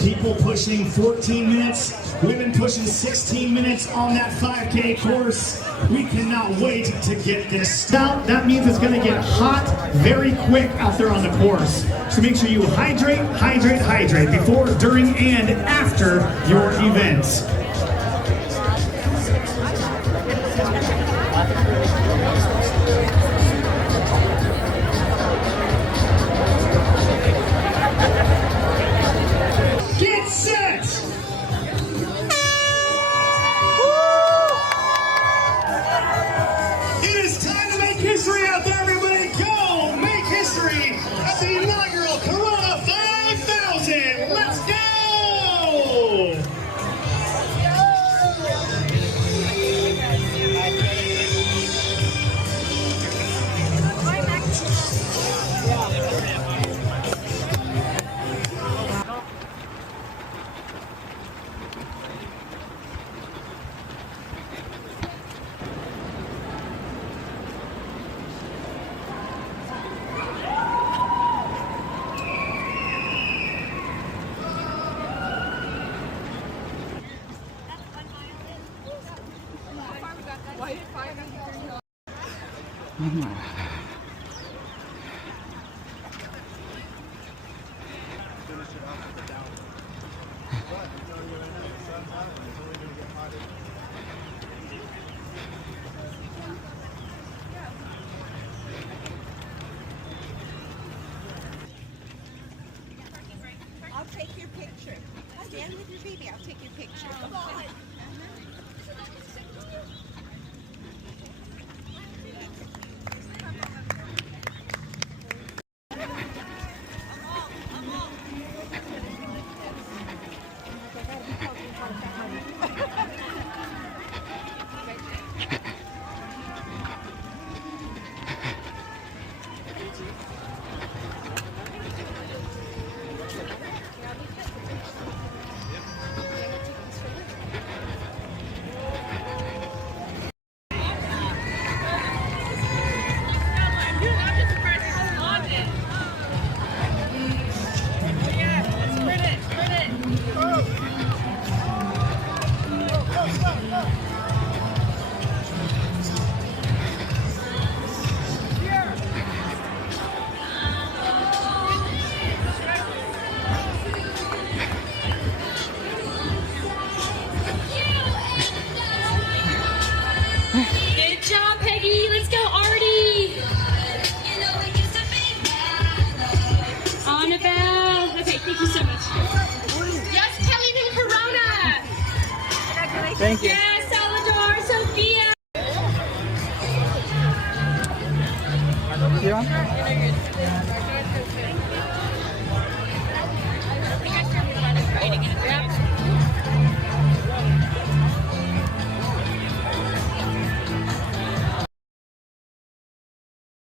People pushing 14 minutes, women pushing 16 minutes on that 5K course. We cannot wait to get this out. That means it's going to get hot very quick out there on the course. So make sure you hydrate, hydrate, hydrate before, during, and after your event. History out there, everybody, go make history at the inaugural Corona 5000. Let's go! I'll take your picture. Stand with your baby. I'll take your picture. Come on. Thank you. Yes, Salvador, Sophia. You on?